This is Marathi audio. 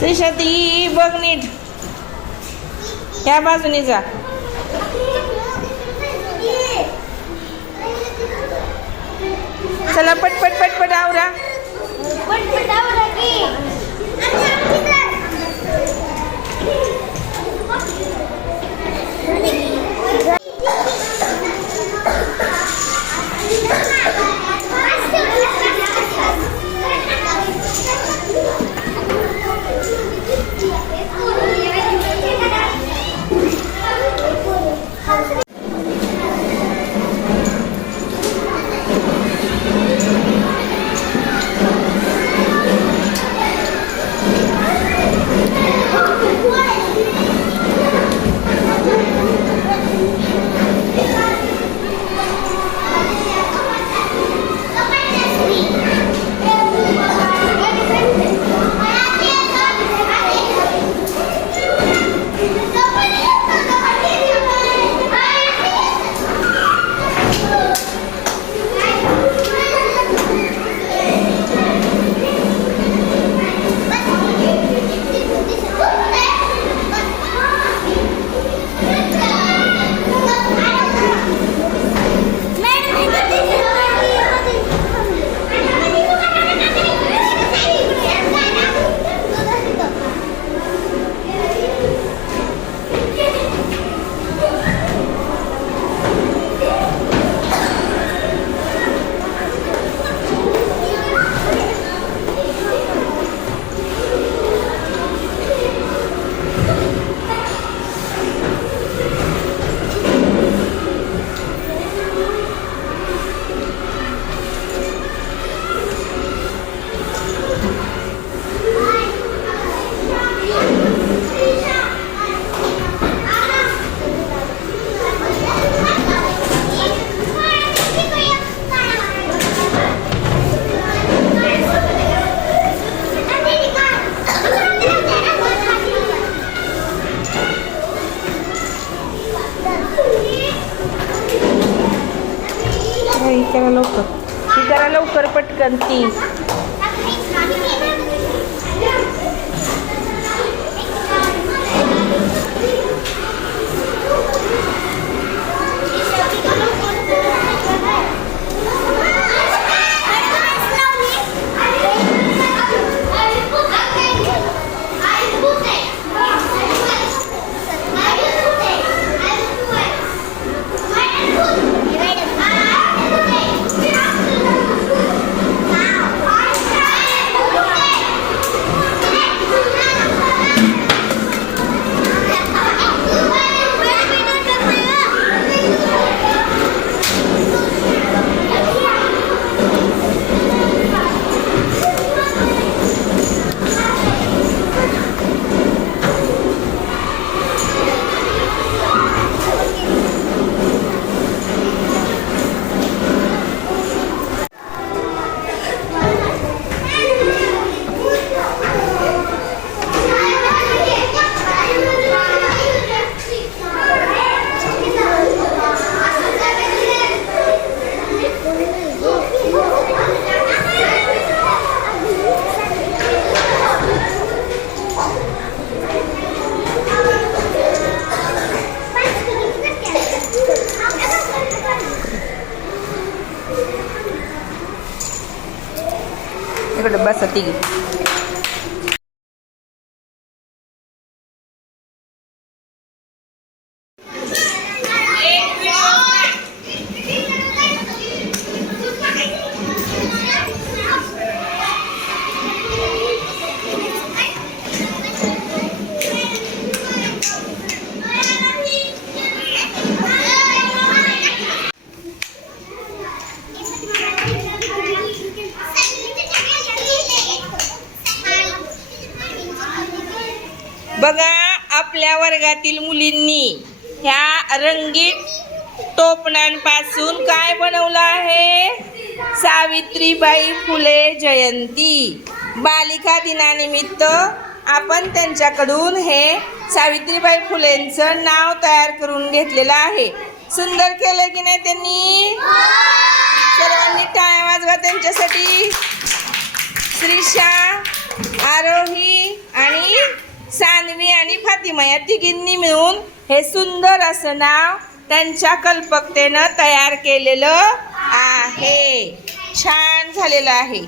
श्रीशती बघ नीट, ह्या बाजूने जा. चला पटपट पटपट आवरा. पटपट आवरा की. करा लवकर, ती करा लवकर पटकन ती. इकडे बसा तिघी. बघा आपल्या वर्गातील मुलींनी ह्या रंगीत टोपणांपासून काय बनवलं आहे? सावित्रीबाई फुले जयंती. बालिका दिनानिमित्त आपण त्यांच्याकडून हे सावित्रीबाई फुलेंचं नाव तयार करून घेतलेलं आहे. सुंदर केलं की नाही त्यांनी? सर्वांनी टाळ्या वाजवा त्यांच्यासाठी. श्रीषा, आरोही आणि सान्वी आणि फातिमा या तिघींनी मिळून हे सुंदर असं नाव त्यांच्या कल्पकतेनं तयार केलेलं आहे. छान झालेलं आहे.